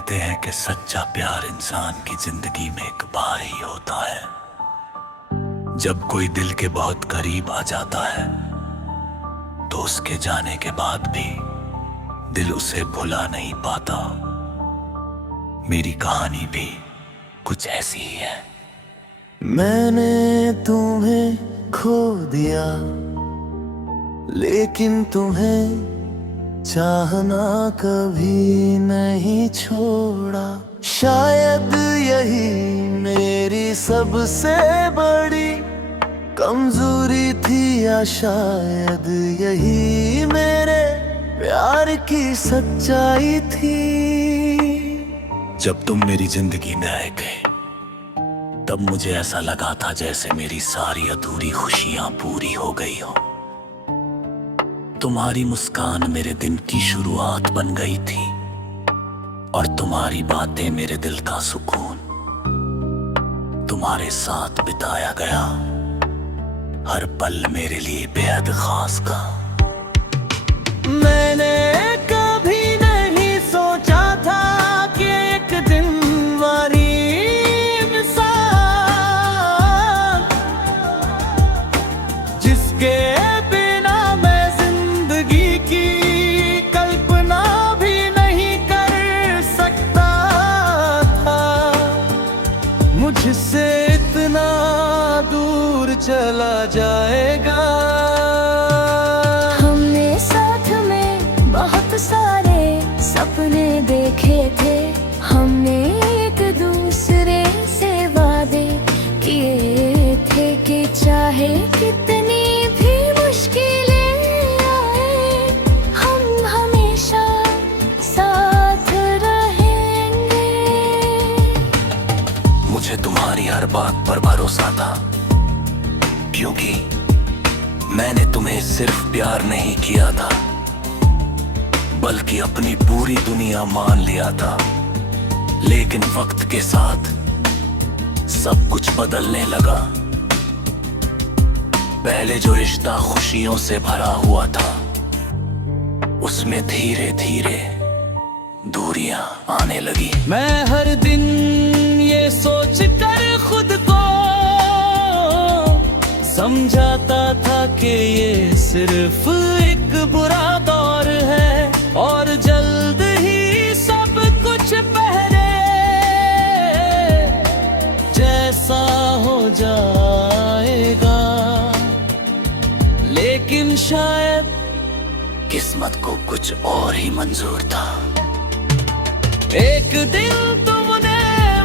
कहते हैं कि सच्चा प्यार इंसान की जिंदगी में एक बार ही होता है, जब कोई दिल के बहुत करीब आ जाता है तो उसके जाने के बाद भी दिल उसे भुला नहीं पाता। मेरी कहानी भी कुछ ऐसी ही है। मैंने तुम्हें खो दिया, लेकिन तुम्हें चाहना कभी नहीं छोड़ा। शायद यही मेरी सबसे बड़ी कमजोरी थी, या शायद यही मेरे प्यार की सच्चाई थी। जब तुम मेरी जिंदगी में आए थे तब मुझे ऐसा लगा था जैसे मेरी सारी अधूरी खुशियां पूरी हो गई हो। तुम्हारी मुस्कान मेरे दिन की शुरुआत बन गई थी और तुम्हारी बातें मेरे दिल का सुकून। तुम्हारे साथ बिताया गया हर पल मेरे लिए बेहद खास था। मैंने कभी नहीं सोचा था कि एक दिन वाली इंसान जिसके बिना मैं जिंदगी की कल्पना भी नहीं कर सकता था, मुझसे इतना दूर चला जाएगा। हमने साथ में बहुत सारे सपने देखे थे, हमने एक दूसरे से वादे किए थे कि चाहे कितनी भी मुश्किलें आए हम हमेशा साथ रहेंगे। मुझे तुम्हारी हर बात पर भरोसा था, क्योंकि मैंने तुम्हें सिर्फ प्यार नहीं किया था बल्कि अपनी पूरी दुनिया मान लिया था। लेकिन वक्त के साथ सब कुछ बदलने लगा। पहले जो रिश्ता खुशियों से भरा हुआ था उसमें धीरे धीरे दूरियां आने लगी। मैं हर दिन ये सोच कर खुद को समझाता था कि ये सिर्फ एक बुरा दौर है और जल्द ही सब कुछ पहले जैसा हो जाएगा। लेकिन शायद किस्मत को कुछ और ही मंजूर था। एक दिन तुमने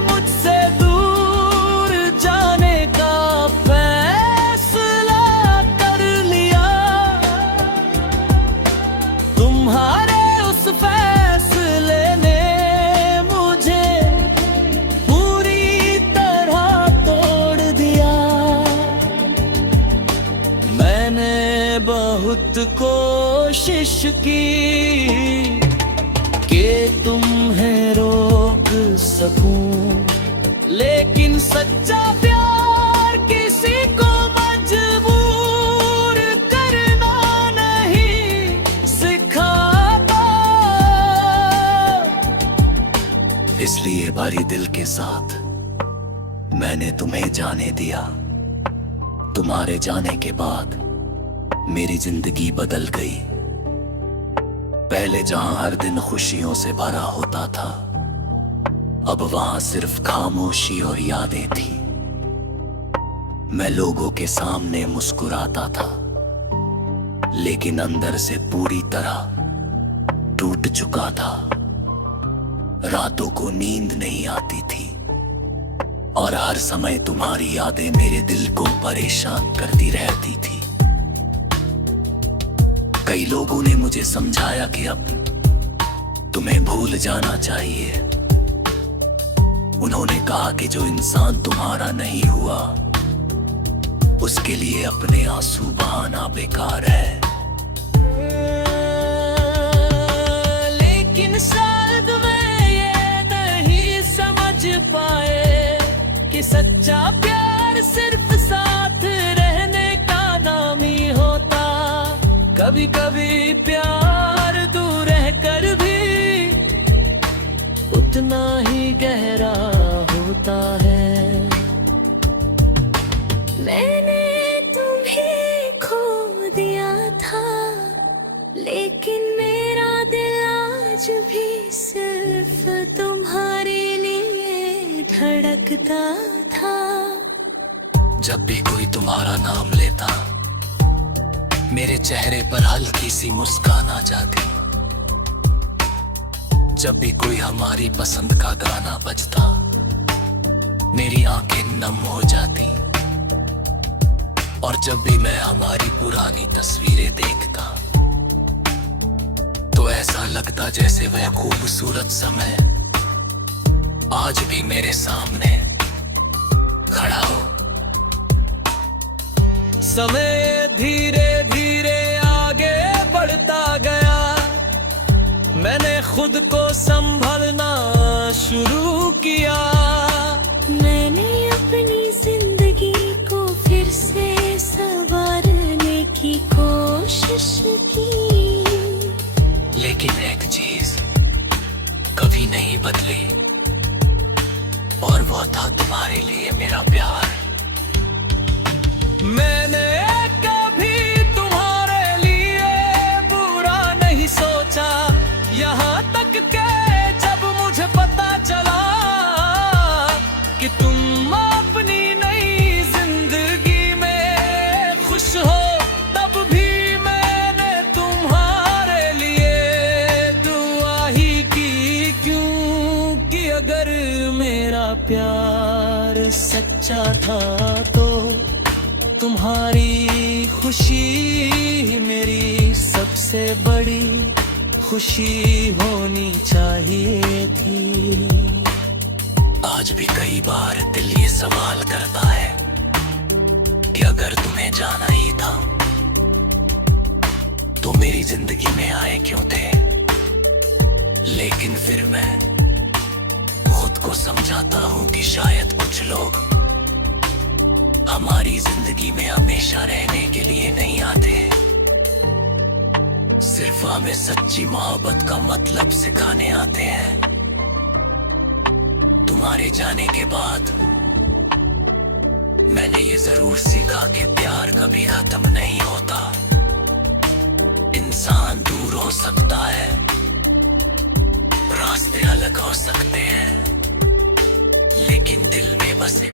मुझसे दूर जाने का फैसला कर लिया। तुम्हारे उस फैसले ने मुझे पूरी तरह तोड़ दिया। मैंने बहुत कोशिश की कि तुम्हें रोक सकूं, लेकिन सच्चा प्यार किसी को मजबूर करना नहीं सिखाता। इसलिए भारी दिल के साथ मैंने तुम्हें जाने दिया। तुम्हारे जाने के बाद मेरी जिंदगी बदल गई। पहले जहां हर दिन खुशियों से भरा होता था, अब वहां सिर्फ खामोशी और यादें थी। मैं लोगों के सामने मुस्कुराता था, लेकिन अंदर से पूरी तरह टूट चुका था। रातों को नींद नहीं आती थी और हर समय तुम्हारी यादें मेरे दिल को परेशान करती रहती थी। कई लोगों ने मुझे समझाया कि अब तुम्हें भूल जाना चाहिए। उन्होंने कहा कि जो इंसान तुम्हारा नहीं हुआ उसके लिए अपने आंसू बहाना बेकार है। लेकिन शायद मैं ये नहीं समझ पाए कि सच्चा प्यार सिर्फ साथ रहने का नाम ही होता। कभी कभी प्यार दूर रहकर भी उतना लगता था। जब भी कोई तुम्हारा नाम लेता, मेरे चेहरे पर हल्की सी मुस्कान आ जाती। जब भी कोई हमारी पसंद का गाना बजता, मेरी आंखें नम हो जाती। और जब भी मैं हमारी पुरानी तस्वीरें देखता, तो ऐसा लगता जैसे वह खूबसूरत समय आज भी मेरे सामने खड़ा हो। समय धीरे धीरे आगे बढ़ता गया, मैंने खुद को संभलना शुरू किया। मैंने अपनी जिंदगी को फिर से संवारने की कोशिश की। लेकिन एक चीज कभी नहीं बदली, और वो था तुम्हारे लिए मेरा प्यार। मैंने कभी तुम्हारे लिए बुरा नहीं सोचा, यहाँ तक के जब मुझे पता चला कि तुम अपनी नई जिंदगी में खुश हो, तब भी मैंने तुम्हारे लिए दुआ ही की। क्योंकि अगर मेरा प्यार सच्चा था तो तुम्हारी खुशी मेरी सबसे बड़ी खुशी होनी चाहिए थी। आज भी कई बार दिल ये सवाल करता है कि अगर तुम्हें जाना ही था तो मेरी जिंदगी में आए क्यों थे। लेकिन फिर मैं खुद को समझाता हूं कि शायद कुछ लोग हमारी जिंदगी में हमेशा रहने के लिए नहीं आते, सिर्फ हमें सच्ची मोहब्बत का मतलब सिखाने आते हैं। तुम्हारे जाने के बाद मैंने ये जरूर सीखा कि प्यार कभी खत्म नहीं होता। इंसान दूर हो सकता है, रास्ते अलग हो सकते हैं, लेकिन दिल में बसे